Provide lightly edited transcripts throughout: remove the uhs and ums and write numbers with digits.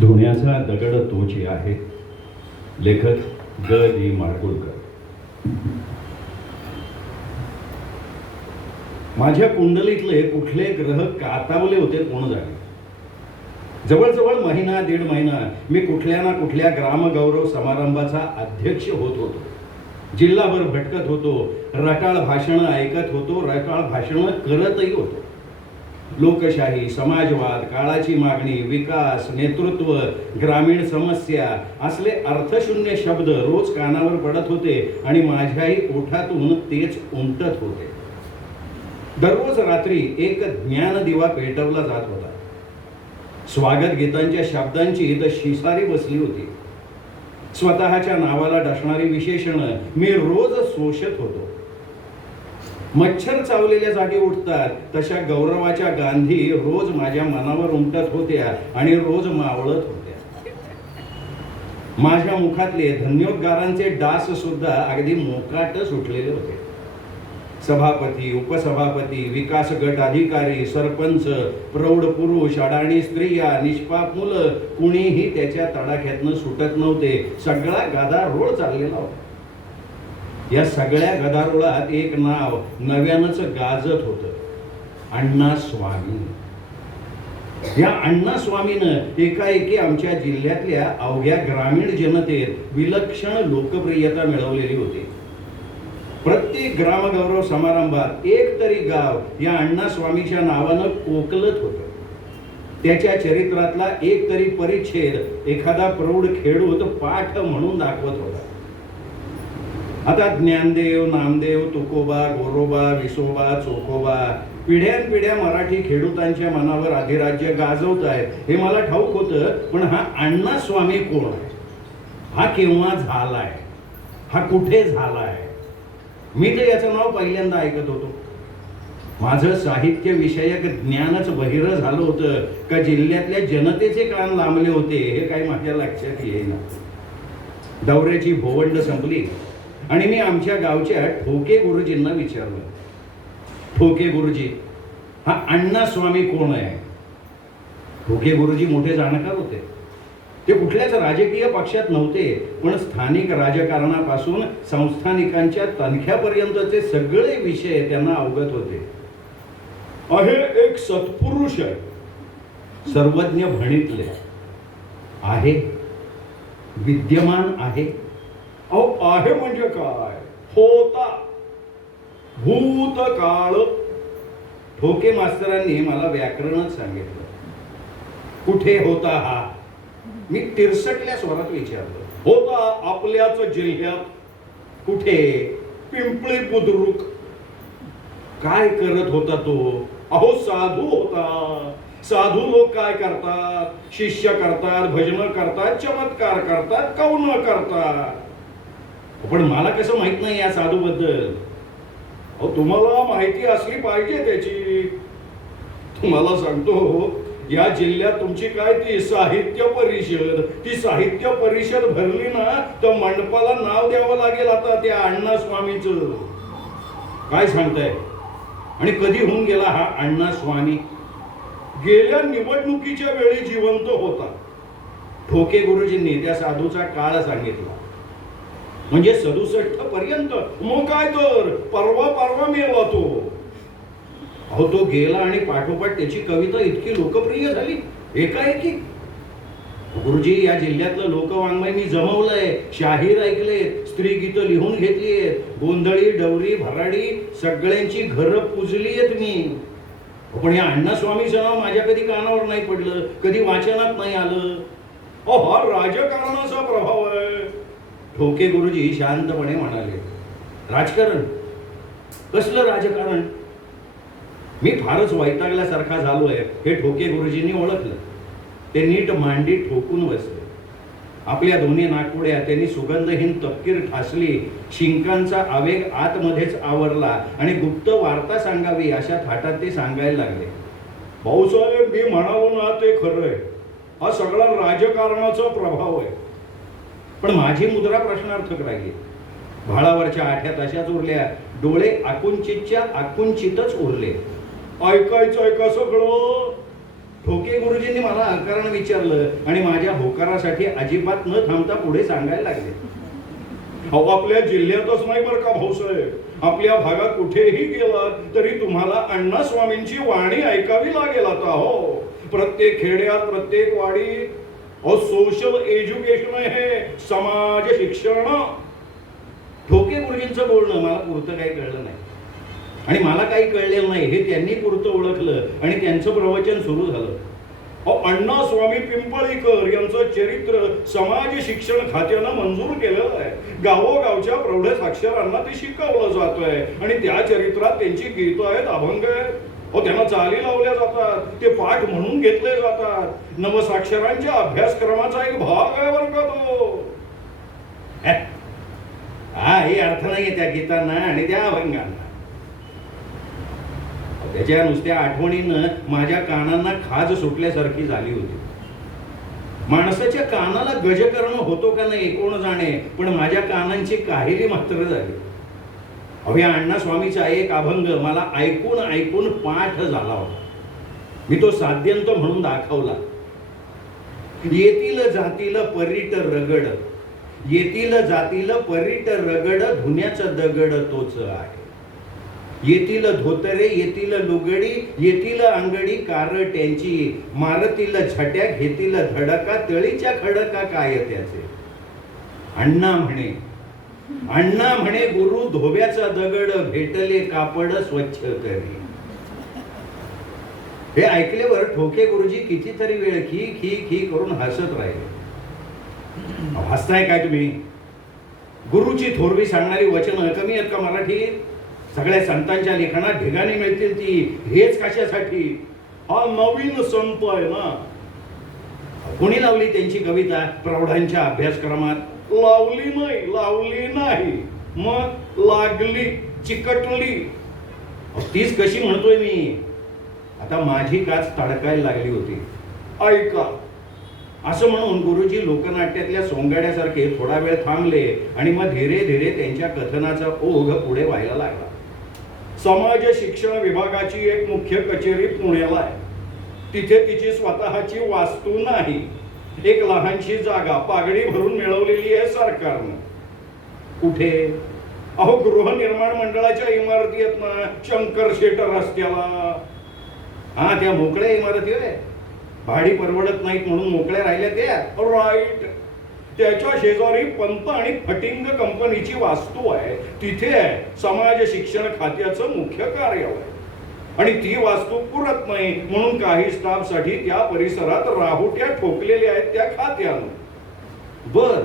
धुण्याचा दगड तोची आहे. लेखक ग दी माडगुळकर. माझ्या कुंडलीतले कुठले ग्रह कातावले होते कोण जाणे. जवळजवळ महिना दीड महिना मी कुठल्या ना कुठल्या ग्रामगौरव समारंभाचा अध्यक्ष होत होतो. जिल्हाभर भटकत होतो, रटाळ भाषणं ऐकत होतो, रटाळ भाषणं करतही होतो. लोकशाही, समाजवाद, काळाची मागणी, विकास, नेतृत्व, ग्रामीण समस्या असले अर्थशून्य शब्द रोज कानावर पडत होते आणि माझ्याही ओठातून तेच उमटत होते. दररोज रात्री एक ज्ञानदिवा पेटवला जात होता. स्वागत गीतांच्या शब्दांची इथं शिसारी बसली होती. स्वतःच्या नावाला डसणारी विशेषणं मी रोज शोषत होतो. मच्छर चावलेल्या जागी उठतात तशा गौरवाच्या गांधी रोज माझ्या मनावर उमटत होत्या आणि रोज मावळत होत्या. माझ्या मुखातले धन्योद्गारांचे डास सुद्धा अगदी मोकाट सुटलेले होते. सभापती, उपसभापती, विकास गट अधिकारी, सरपंच, प्रौढ पुरुष, अडाणी स्त्रिया, निष्पाप मुलं कुणीही त्याच्या तडाख्यातनं सुटत नव्हते. सगळा गदारोळ चाललेला होता. या सगळ्या गदारोळात एक नाव नव्यानंच गाजत होतं, अण्णा स्वामी. या अण्णा स्वामीनं एकाएकी आमच्या जिल्ह्यातल्या अवघ्या ग्रामीण जनतेत विलक्षण लोकप्रियता मिळवलेली होती. प्रत्येक ग्रामगौरव समारंभात एक तरी गाव या अण्णा स्वामीच्या नावानं कोकलत होतं. त्याच्या चरित्रातला एक तरी परिच्छेद एखादा प्रौढ खेडूत पाठ म्हणून दाखवत होता. आता ज्ञानदेव, नामदेव, तुकोबा, गोरोबा, विसोबा, चोखोबा पिढ्यानपिढ्या मराठी खेडूतांच्या मनावर अधिराज्य गाजवत आहेत हे मला ठाऊक होतं. पण हा अण्णा स्वामी कोण आहे? हा केव्हा झालाय? हा कुठे झालाय? मी तर याचं नाव पहिल्यांदा ऐकत होतो. माझं साहित्य विषयक ज्ञानच बहिरं झालं होतं का जिल्ह्यातल्या जनतेचे कान लांबले होते हे काही माझ्या लक्षात येईना. दौऱ्याची भोवंड संपली आणि मी आमच्या गावच्या ठोके गुरुजींना विचारलं, ठोके गुरुजी, हा अण्णा स्वामी कोण आहे? ठोके गुरुजी मोठे जाणकार होते. ते कुठल्याच राजकीय पक्षात नव्हते, पण स्थानिक राजकारणापासून संस्थानिकांच्या तनख्यापर्यंतचे सगळे विषय त्यांना अवगत होते. आहे एक सत्पुरुष आहे, सर्वज्ञ भणितले आहे, विद्यमान आहे. अहो आहे म्हणजे काय? होता, भूतकाळ. ठोके मास्तरांनी मला व्याकरणच सांगितलं. कुठे होता हा? मी तिरसटल्या स्वरात विचारलं. होता आपल्याच जिल्ह्यात. कुठे? पिंपळी बुद्रुक. काय करत होता तो? अहो साधू होता. साधू लोक काय करतात? शिष्य करतात, भजन करतात, चमत्कार करतात, कौन करतात. पण मला कसं माहित नाही या साधू बद्दल? अहो तुम्हाला माहिती असली पाहिजे त्याची. तुम्हाला सांगतो, या जिल्ह्यात तुमची काय ती साहित्य परिषद, ती साहित्य परिषद भरली ना तर मंडपाला नाव द्यावं लागेल आता त्या अण्णा स्वामीचं. काय सांगताय? आणि कधी होऊन गेला हा अण्णा स्वामी? गेल्या निवडणुकीच्या वेळी जिवंत होता. ठोके गुरुजींनी त्या साधूचा काळ सांगितला. म्हणजे 67 पर्यंत. मग काय तर परवा मेला तो. अहो तो गेला आणि पाठोपाठ त्याची कविता इतकी लोकप्रिय झाली एकाएकी. गुरुजी, या जिल्ह्यातलं लोकवाङ्मय मी जमवलंय, शाहीर ऐकलेत, स्त्री गीतं लिहून घेतलीयत, गोंधळी, डवरी, भराडी सगळ्यांची घरं पुजली आहेत मी. पण या अण्णा स्वामीचं नाव माझ्या कधी कानावर नाही पडलं, कधी वाचनात नाही आलं. अहो हा राजकारणाचा प्रभाव आहे. ठोके गुरुजी शांतपणे म्हणाले, राजकारण? कसलं राजकारण? मी फारच वैतागल्यासारखा झालोय हे ठोके गुरुजींनी ओळखलं. ते नीट मांडी ठोकून बसले. आपल्या दोन्ही नाकपुड्या त्यांनी सुगंधहीन तपकीर ठासली. शिंकांचा आवेग आतमध्येच आवरला आणि गुप्त वार्ता सांगावी अशा थाटात ते सांगायला लागले. भाऊसाहेब, मी म्हणालो ना ते खरंय. हा सगळा राजकारणाचा प्रभाव आहे. पण माझी मुद्रा प्रश्नार्थक राहिली. भाळावरच्या आठ्या तशाच उरल्या. डोळे आकुंचितच्या आकुंचितच उरले. ऐकायचंय का सगळं? ठोके गुरुजींनी मला आकारण विचारलं आणि माझ्या होकारासाठी अजिबात न थांबता पुढे सांगायला लागले. अहो, आपल्या जिल्ह्यातच नाही बरं का भाऊसाहेब, आपल्या भागात कुठेही गेलात तरी तुम्हाला अण्णा स्वामींची वाणी ऐकावी लागेल. आता हो, प्रत्येक खेड्यात, प्रत्येक वाडी सोशल एज्युकेशन आहे, समाज शिक्षण. ठोके गुरुजींचं बोलणं मला पुरतं काही कळलं नाही आणि मला काही कळलेलं नाही हे त्यांनी पुरतं ओळखलं आणि त्यांचं प्रवचन सुरू झालं. अण्णा स्वामी पिंपळीकर यांचं चरित्र समाज शिक्षण खात्यानं मंजूर केलेलं आहे. गावोगावच्या प्रौढ साक्षरांना ते शिकवलं जात आहे आणि त्या चरित्रात त्यांची गीतं आहेत, अभंग आहेत. त्यांना चाली लावल्या जातात, ते पाठ म्हणून घेतले जातात. नवसाक्षरांच्या अभ्यासक्रमाचा एक भाग आहे बरं का तो. हा, हे अर्थ नाहीये त्या गीतांना आणि त्या अभंगांना. त्याच्या नुसत्या आठवणीनं माझ्या कानांना खाज सुटल्यासारखी झाली होती. माणसाच्या कानाला गज करणं होतो का नाही कोण जाणे, पण माझ्या कानांची काहिली मात्र झाली. अहो, या अण्णा स्वामीचा एक अभंग मला ऐकून ऐकून पाठ झाला होता. मी तो साध्यंत म्हणून दाखवला. येतील जातील परीट रगड, येतील जातील परीट रगड, धुण्याचं दगड तोच आहे. येतील धोतरे, येतील लुगडी, येतील अंगडी कारट्यांची, मारतील झट्या, घेतील धडका, तळीच्या खडका काय त्याचे. अण्णा म्हणे, अण्णा म्हणे, गुरु धोब्याचा दगड, भेटले कापड स्वच्छ करी. हे ऐकल्यावर ठोके गुरुजी कितीतरी वेळ खी खी खी करून हसत राहिले. हसताय काय तुम्ही? गुरुची थोरवी सांगणारी वचनं कमी आहेत का मराठीत? सगळ्या संतांच्या लेखनात ढिगाणी मिळतील ती, हेच कशासाठी? हा नवीन संत आहे ना. कोणी लावली त्यांची कविता प्रौढांच्या अभ्यासक्रमात? लावली नाही, मग लागली, चिकटली. तीच कशी म्हणतोय मी. आता माझी काच तडकायला लागली होती. ऐका, असं म्हणून गुरुजी लोकनाट्यातल्या सोंगाड्यासारखे थोडा वेळ थांबले आणि मग धीरे धीरे त्यांच्या कथनाचा ओघ पुढे व्हायला लागला. समाज शिक्षण विभागाची एक मुख्य कचेरी पुण्याला आहे. तिथे तिची स्वतःची वास्तू नाही. एक लहानशी जागा पागडी भरून मिळवलेली आहे सरकारनं. कुठे? अहो, गृहनिर्माण मंडळाच्या इमारती आहेत ना, शंकर शेट रस्त्याला. हा, त्या मोकळ्या इमारती आहे. भाडी परवडत नाहीत म्हणून मोकळ्या राहिल्या त्या. राईट. त्याच्या शेजारी पंत आणि फटिंग कंपनीची वास्तू आहे. तिथे आहे समाज शिक्षण खात्याचं मुख्य कार्यालय. आणि ती वास्तू पुरत नाही म्हणून काही स्टाफ साठी त्या परिसरात राहुट्या ठोकलेल्या आहेत त्या खात्यानं. बर,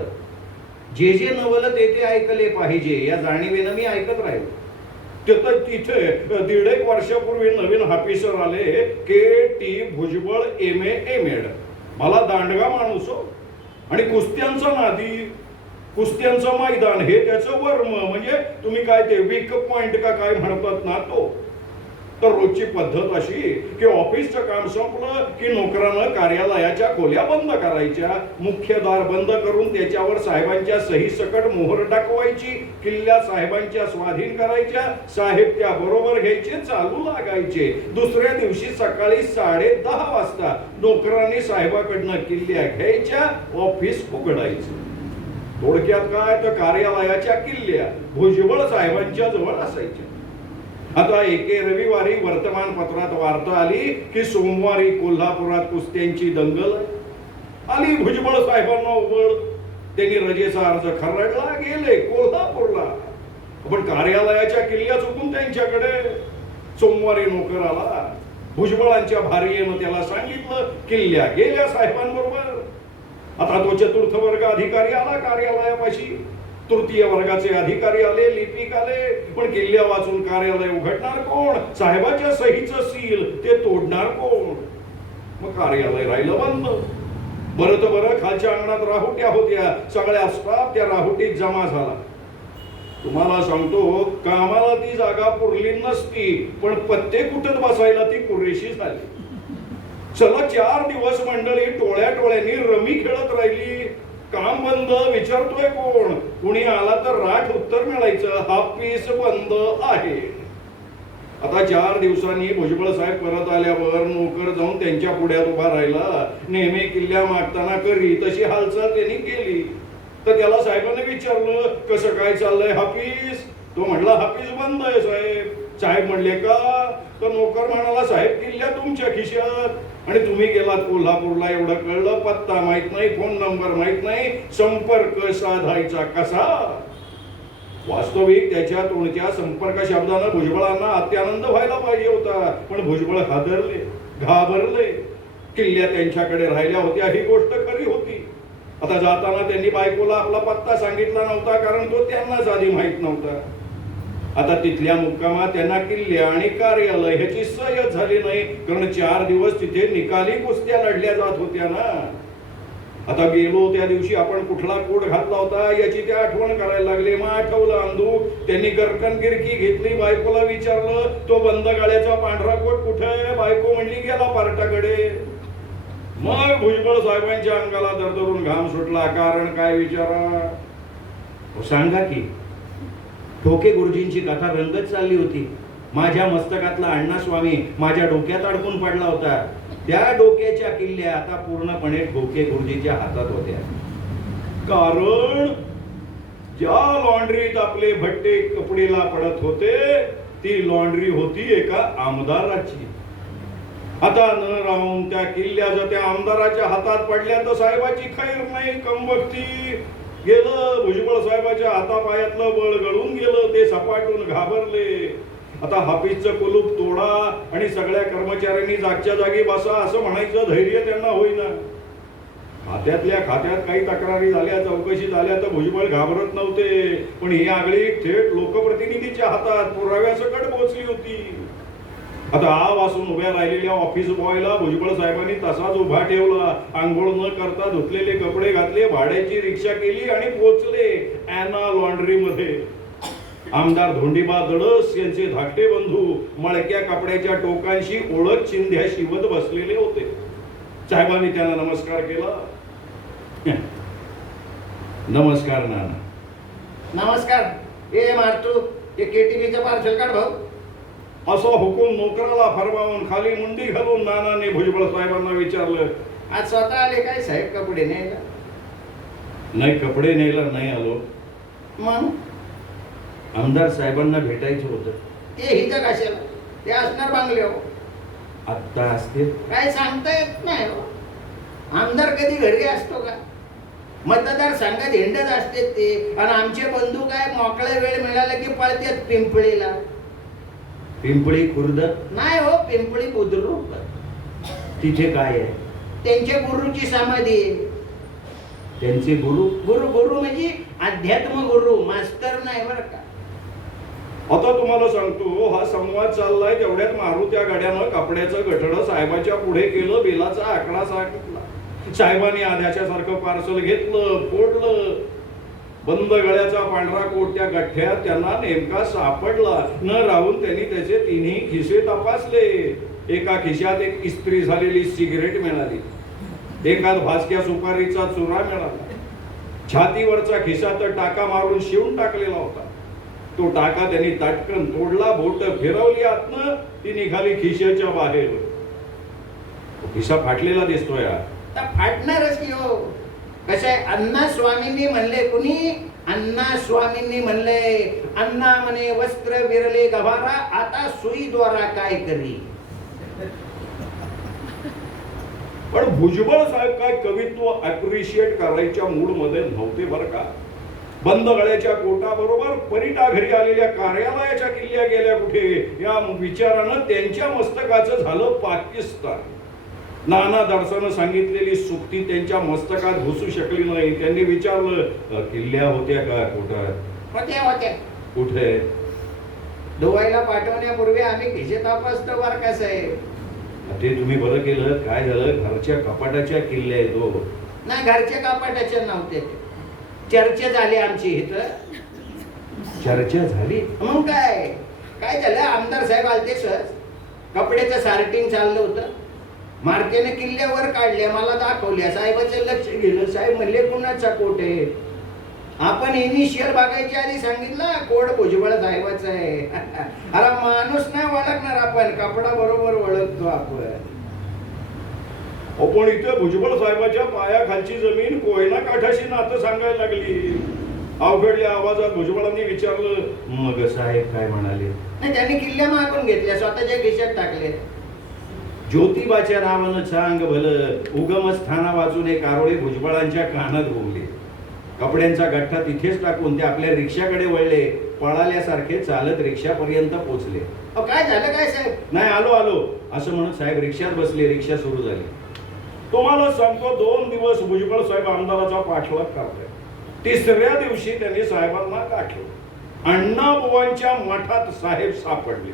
जे जे नवल ते ऐकले पाहिजे या जाणीवेनं मी ऐकत राहिलो. तिथे 1.5 वर्षापूर्वी नवीन ऑफिसर आले, KT भुजबळ MA MAd. मला दांडगा माणूस हो आणि कुस्त्यांचा नादी. कुस्त्यांचं मैदान हे त्याचं वर्म, म्हणजे तुम्ही काय ते वीक पॉइंट का काय म्हणतात ना तो. तर रोजची पद्धत अशी की ऑफिसचं काम संपलं की नोकरानं कार्यालयाच्या खोल्या बंद करायच्या, मुख्य दार बंद करून त्याच्यावर साहेबांच्या सही सकट मोहर टाकवायची, किल्ल्या साहेबांच्या स्वाधीन करायच्या, साहेब त्या बरोबर घ्यायचे, चालू लागायचे. दुसऱ्या दिवशी सकाळी 10:30 वाजता नोकरांनी साहेबाकडनं किल्ल्या घ्यायच्या, ऑफिस उघडायचं. थोडक्यात काय, तर कार्यालयाच्या किल्ल्या भुजबळ साहेबांच्या जवळ असायच्या. आता एके रविवारी वर्तमानपत्रात वार्ता आली की सोमवारी कोल्हापुरात कुस्त्यांची दंगल आली. भुजबळ साहेबांना उबळ. त्यांनी रजेचा अर्ज खरडला, गेले कोल्हापूरला. पण कार्यालयाच्या किल्ल्या चुकून त्यांच्याकडे. सोमवारी नोकर आला. भुजबळांच्या भार्येनं त्याला सांगितलं, किल्ल्या गेल्या साहेबांबरोबर. आता तो चतुर्थ वर्ग अधिकारी आला कार्यालयापाशी. तृतीय वर्गाचे अधिकारी आले, लिपिक आले. पण किल्ल्या वाचून कार्यालय उघडणार कोण? साहेबाच्या सहीचं सील ते तोडणार कोण? मग कार्यालय राहिलं बंद. बरं तर बरं, खालच्या अंगणात राहुट्या होत्या. सगळ्या स्टाफ त्या राहुटीत जमा झाला. तुम्हाला सांगतो, कामाला ती जागा पुरली नसती, पण पत्ते कुठत बसायला ती पुरेशी झाली. चला 4 दिवस मंडळी टोळ्या टोळ्यांनी रमी खेळत राहिली. काम बंद, विचारतोय कोण? कुणी आला तर राठ उत्तर मिळायचं, हा पीस बंद आहे. आता 4 दिवसांनी भुजबळ साहेब परत आल्यावर नोकर जाऊन त्यांच्या पुढ्यात उभा राहिला. नेहमी किल्ल्या मागताना करी तशी हालचाल त्यांनी केली. तर त्याला साहेबांनी विचारलं, कसं काय चाललंय हाफिज? तो म्हणला, हाफिज बंद आहे साहेब. साहेब म्हणले, का? तर नोकर म्हणाला, साहेब किल्ल्या तुमच्या खिशात आणि तुम्ही गेलात कोल्हापूरला, एवढं कळलं. पत्ता माहित नाही, फोन नंबर माहित नाही, संपर्क साधायचा कसा? वास्तविक त्याच्या तोंडच्या संपर्क शब्दानं भुजबळांना अत्यानंद व्हायला पाहिजे होता. पण भुजबळ हादरले, घाबरले. किल्ल्या त्यांच्याकडे राहिल्या होत्या ही गोष्ट खरी होती. आता जाताना त्यांनी बायकोला आपला पत्ता सांगितला नव्हता, कारण तो त्यांनाच आधी माहित नव्हता. आता तिथल्या मुक्कामात त्यांना किल्ल्या आणि कार्यालय ह्याची सयच झाली नाही, कारण 4 दिवस तिथे निकाली कुस्त्या लढल्या जात होत्या ना. आता गेलो त्या दिवशी आपण कुठला कोट घातला होता याची ते आठवण करायला लागले. मग आठवलं अंधू. त्यांनी गरकन गिरकी घेतली, बायकोला विचारलं, तो बंद गाळ्याचा पांढरा कोट कुठे आहे? बायको म्हणली, गेला पार्टाकडे. मग भुजबळ साहेबांच्या अंगाला दरदरून घाम सुटला. कारण काय विचारा? सांगा की. ठोके गुरुजींची कथा रंगत चालली होती. माझ्या मस्तकातला अण्णा स्वामी माझ्या डोक्यात अडकून पडला होता. त्या डोक्याच्या किल्ल्या आता पूर्णपणे ठोके गुरुजीच्या हातात होत्या. कारण ज्या लॉन्ड्रीत आपले भट्टे कपडेला पडत होते ती लॉन्ड्री होती एका आमदाराची. आता न राहून त्या किल्ल्या जर त्या आमदाराच्या हातात पडल्या तर साहेबाची खैर नाही, कंबक्ती. गेलं भुजबळ साहेबाच्या हातापायातलं बळ गळून गेलं. ते सपाटून घाबरले. आता हाफिजचं कुलूप तोडा आणि सगळ्या कर्मचाऱ्यांनी जागच्या जागी बसा असं म्हणायचं धैर्य त्यांना होईना. खात्यातल्या खात्यात काही तक्रारी झाल्या, चौकशी झाल्या तर भुजबळ घाबरत नव्हते. पण ही आगळी थेट लोकप्रतिनिधीच्या हातात पुराव्यासकट पोहोचली होती. आता आ वासून उभ्या राहिलेल्या ऑफिस बॉयला भुजबळ साहेबांनी तसाच उभा ठेवला. आंघोळ न करता धुतलेले कपडे घातले, भाड्याची रिक्षा केली आणि पोहोचले ॲना लॉन्ड्री मध्ये. आमदार धोंडीबा दडस यांचे धाकटे बंधू मळक्या कपड्याच्या टोकांशी ओळख चिंध्या शिवत बसलेले होते. साहेबांनी त्यांना नमस्कार केला. नमस्कार नाना. नमस्कार. ए मारतू ते केटीव्हीचं पार्सल काढ भाऊ. असा हुकूम नोकराला फरमावून खाली मुंडी घालून नानाने भुजबळ साहेबांना विचारलं, आज स्वतः आले काय साहेब कपडे न्यायला? नाही, कपडे न्यायला नाही आलो. मग आमदार साहेबांना भेटायचं होतं. ते हिथं कशाला? ते असणार बांगले हो. आत्ता असतील? काय सांगता येत नाही हो. आमदार कधी घरी असतो का? मतदार संघात हिंडत असते ते. आणि आमचे बंधू काय मोकळा वेळ मिळाला की पळतात पिंपळीला. पिंपळी खुर्द? नाही हो, पिंपळी बुद्रुक. तिथे काय आहे? त्यांच्या गुरुची समाधी आहे. त्यांचे गुरु? गुरु म्हणजे अध्यात्म गुरु, मास्तर नाही बरं का. आता तुम्हाला सांगतो, हा संवाद चाललाय तेवढ्यात मारुत्या गाड्यानं कपड्याचं गठडं साहेबाच्या पुढे केलं. बेलाचा आकडा सांगितला. साहेबांनी आध्याच्या सारखं पार्सल घेतलं, फोडलं. बंद गळ्याचा पांढरा कोट त्या गठ्ठ्यात त्यांना नेमका सापडला. न राहून त्यांनी त्याचे तिन्ही खिसे तपासले. एका खिशात एक इस्त्री झालेली सिगरेट मिळाली. एकात भाजक्या सुपारीचा चुरा मिळाला. छातीवरचा खिसा तर टाका मारून शिवून टाकलेला होता. तो टाका त्यांनी ताटकन तोडला, बोट फिरवली आतनं, ती निघाली खिशाच्या बाहेर. खिसा फाटलेला दिसतोय. फाटणारच की हो. कसं आहे, अण्णा स्वामींनी म्हणले, कुणी? अण्णा स्वामींनी म्हणले, अण्णा म्हणे वस्त्र विरले गभारा, आता सुई द्वारा काय करी. पण भुजबळ साहेब काय कवित्व अप्रिशिएट करायच्या मूड मध्ये नव्हते बरं का. बंद गळ्याच्या कोटाबरोबर परिटा घरी आलेल्या कार्यालयाच्या किल्ल्या गेल्या कुठे या विचारानं त्यांच्या मस्तकाचं झालं पाकिस्तान. नाना दडसानं सांगितलेली सुक्ती त्यांच्या मस्तकात घुसू शकली नाही. त्यांनी विचारलं, किल्ल्या होत्या का? कुठं होत्या? कुठे? धुवायला पाठवण्यापूर्वी आम्ही खिसे तपासतो बरं कसं आहे. ते तुम्ही बरं केलं. काय झालं, घरच्या कपाटाच्या किल्ल्या आहेत हो. नाही, घरच्या कपाटाचे नव्हते. चर्चा झाली आमची इथं. चर्चा झाली? मग काय काय झालं, आमदार साहेब आलते सहज. कपड्याचं सार्टिंग चाललं होतं. मारत्याने किल्ल्यावर काढल्या, मला दाखवल्या. साहेबाचं लक्ष गेलं. साहेब म्हणले, कुणाचा कोट आहे? आपण इनिशियल बघायच्या आधी सांगितलं कोड भुजबळ साहेबाचं आहे. अरे माणूस नाही ओळखणार आपण, कपडा बरोबर ओळखतो आपण. पण इथे भुजबळ साहेबाच्या पायाखालची जमीन कोयना काठाशी नातं सांगायला लागली. अवघडल्या आवाजात भुजबळांनी विचारलं, मग साहेब काय म्हणाले? नाही, त्यांनी किल्ल्या मागून घेतल्या, स्वतःच्या खिशात टाकले. ज्योतिबाच्या नावानं सांग भलं. उगमस्थाना वाचून एक आरोळी भुजबळांच्या कानात घुमली. कपड्यांचा गठ्ठा तिथेच टाकून ते आपल्या रिक्षाकडे वळले. पळाल्यासारखे चालत रिक्षापर्यंत पोचले. अहो काय झालं काय साहेब? नाही, आलो आलो असं म्हणत साहेब रिक्षात बसले. रिक्षा सुरू झाली. तुम्हाला सांगतो 2 दिवस भुजबळ साहेब आमदाराचा पाठलाग करताय. तिसऱ्या दिवशी त्यांनी साहेबांना गाठलं. अण्णाबुवांच्या मठात साहेब सापडले.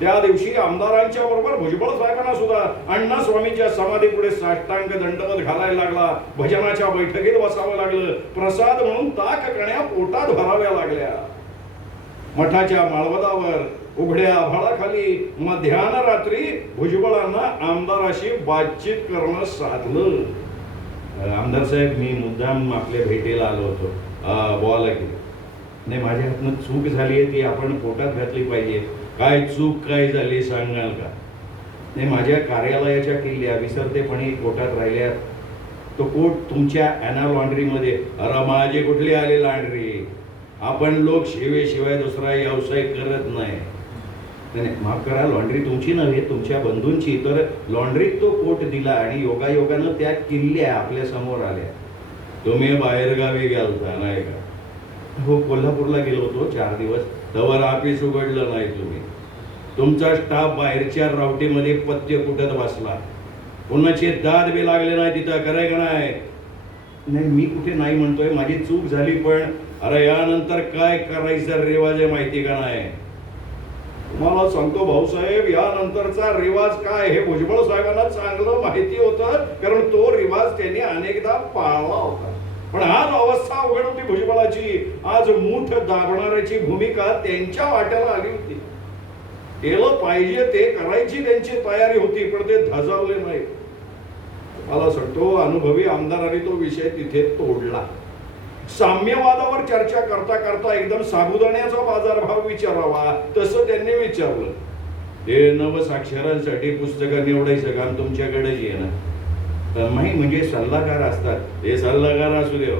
त्या दिवशी आमदारांच्या बरोबर भुजबळ साहेबांना सुद्धा अण्णा स्वामींच्या समाधीपुढे साष्टांग दंडवत घालायला लागला. भजनाच्या बैठकीत बसावं लागलं. प्रसाद म्हणून ताक कण्या पोटात भराव्या लागल्या. मठाच्या माळवदावर उघड्या आभाळाखाली मध्यान रात्री भुजबळांना आमदाराशी बातचीत करणं साधलं. आमदार साहेब, मी मुद्दाम आपल्या भेटीला आलो होतो. बोला की. नाही, माझ्या हातनं चूक झाली आहे, ती आपण पोटात घातली पाहिजे. काय चूक काय झाली सांगाल का? नाही, माझ्या कार्यालयाच्या किल्ल्या विसरतेपणे पोटात राहिल्या. तो कोट तुमच्या ॲना लॉन्ड्रीमध्ये. अरे माझी कुठली आली लॉन्ड्री? आपण लोक शिवेशिवाय दुसरा व्यवसाय करत नाही. नाही, माफ करा, लॉन्ड्री तुमची नव्हे, तुमच्या बंधूंची. तर लॉन्ड्रीत तो कोट दिला आणि योगायोगानं त्या किल्ल्या आपल्या समोर आल्या. तुम्ही बाहेरगावी गेलता नाही का? हो, कोल्हापूरला गेलो होतो 4 दिवस. तवर ऑफिस उघडलं नाही तुम्ही. तुमचा स्टाफ बाहेरच्या रावटीमध्ये पत्ते कुटत बसला. कोणाचे दाद बी लागले नाही तिथं. खरंय का नाही? नाही, मी कुठे नाही म्हणतोय, माझी चूक झाली. पण अरे यानंतर काय करायचं रिवाज आहे माहिती का नाही? तुम्हाला सांगतो भाऊसाहेब, यानंतरचा रिवाज काय हे भुजबळ साहेबांना चांगलं माहिती होतं, कारण तो रिवाज त्यांनी अनेकदा पाळला होता. पण आज अवस्था अवघड होती भुजबळाची. आज मूठ दाबणाऱ्याची भूमिका त्यांच्या वाट्याला आली होती. केलं पाहिजे ते करायची त्यांची तयारी होती, पण ते धजावले नाही. मला सांगतो, अनुभवी आमदारांनी तो विषय तिथे तोडला. साम्यवादावर चर्चा करता करता एकदम साबुदाण्याचा बाजारभाव विचारावा तसं त्यांनी विचारलं. हे नवसाक्षरांसाठी पुस्तकं निवडायचं काम तुमच्याकडेच येणार. नाही म्हणजे सल्लागार असतात, हे सल्लागार असू दे,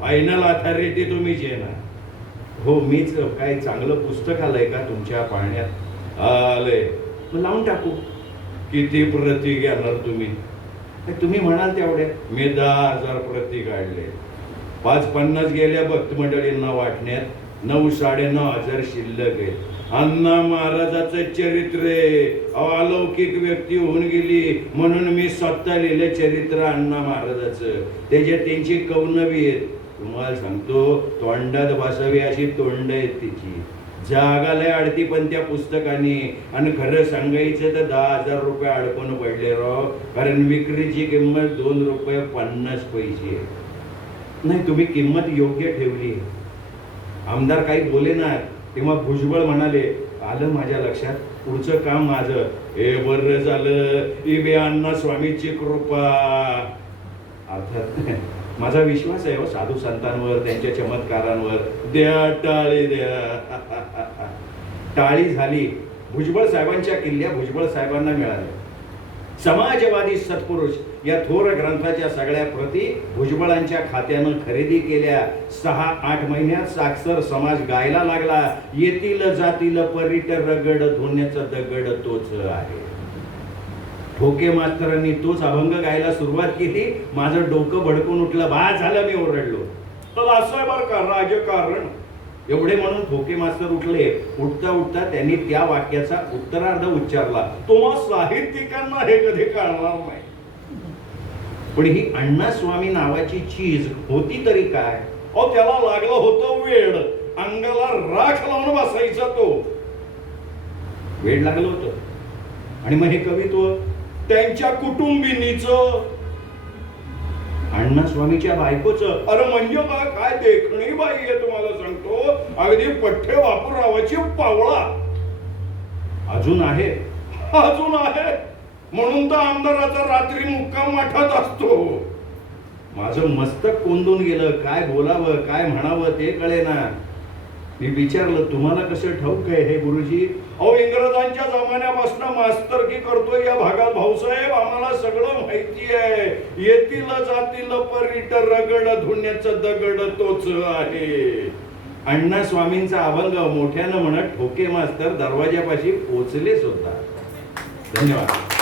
फायनल अथॉरिटी तुम्हीच येणार. हो, मीच. काय चांगलं पुस्तक आलंय का तुमच्या पाळण्यात? आलंय. मग लावून टाकू. किती प्रती घेणार तुम्ही? तुम्ही म्हणाल तेवढ्या. मी 10,000 प्रती काढले. 5-50 गेल्या भक्त मंडळींना वाटण्यात. 9-9.5 शिल्लक आहे. अण्णा महाराजाचं चरित्र आहे. अलौकिक व्यक्ती होऊन गेली म्हणून मी स्वतः लिहिलं चरित्र अण्णा महाराजाचं. त्याच्यात त्यांची कवनवी आहेत. तुम्हाला सांगतो, तोंडात बसावी अशी तोंड आहेत तिची. जागाला अडती पण त्या पुस्तकाने. आणि खरं सांगायचं तर 10,000 रुपये अडकून पडले राव. कारण विक्रीची किंमत 2 रुपये 50 पैसे. नाही, तुम्ही किंमत योग्य ठेवली. आमदार काही बोले ना, तेव्हा भुजबळ म्हणाले, आलं माझ्या लक्षात, पुढचं काम माझं. हे बरं झालं, इबे अण्णा स्वामीची कृपा. अर्थात माझा विश्वास आहे हो साधू संतांवर, त्यांच्या चमत्कारांवर. द्या टाळी द्या. टाळी झाली. भुजबळ साहेबांच्या किल्ल्या भुजबळ साहेबांना मिळाल्या. समाजवादी सत्पुरुष या थोर ग्रंथाच्या सगळ्या प्रती भुजबळांच्या खात्यानं खरेदी केल्या. 6-8 महिन्यात साक्षर समाज गायला लागला. येतील जातील परीट रगड, धोण्याचा दगड तोच आहे. ठोके मास्तरांनी तोच अभंग गायला सुरुवात केली. माझं डोकं भडकून उठलं. बा झालं, मी ओरडलो. तर असं आहे बरं का राजकारण. एवढे म्हणून ठोके मास्तर उठले. उठता उठता त्यांनी त्या वाक्याचा उत्तरार्ध उच्चारला. तुम्हा साहित्यिकांना हे कधी कळणार नाही. पण ही अण्णा स्वामी नावाची चीज होती तरी काय? अहो, त्याला लागलं होतं वेड. अंगाला राख लावून बसायचा तो. वेड लागलं होतं. आणि मग हे कवित्व त्यांच्या कुटुंबिनीचं, अण्णा स्वामीच्या बायकोचं. अरे म्हणजे काय देखणी बाई आहे तुम्हाला सांगतो. अगदी पठ्ठे बापूरावाची पावळा. अजून आहे, अजून आहे. म्हणून तर आमदाराचा रात्री मुक्काम मठात असतो. माझं मस्तक कोंदून गेलं. काय बोलावं काय म्हणावं ते कळेना. मी विचारलं, तुम्हाला कसं ठाऊक आहे हे गुरुजी? अहो, इंग्रजांच्या जमान्यापासून मास्तरकी करतोय या भागात भाऊसाहेब, आम्हाला सगळं माहिती आहे. येतील जातील परीट रगड धुण्याचं दगड तोच आहे. अण्णा स्वामींचा अभंग मोठ्यानं म्हणत ठोके मास्तर दरवाजापाशी पोचले सुद्धा. धन्यवाद.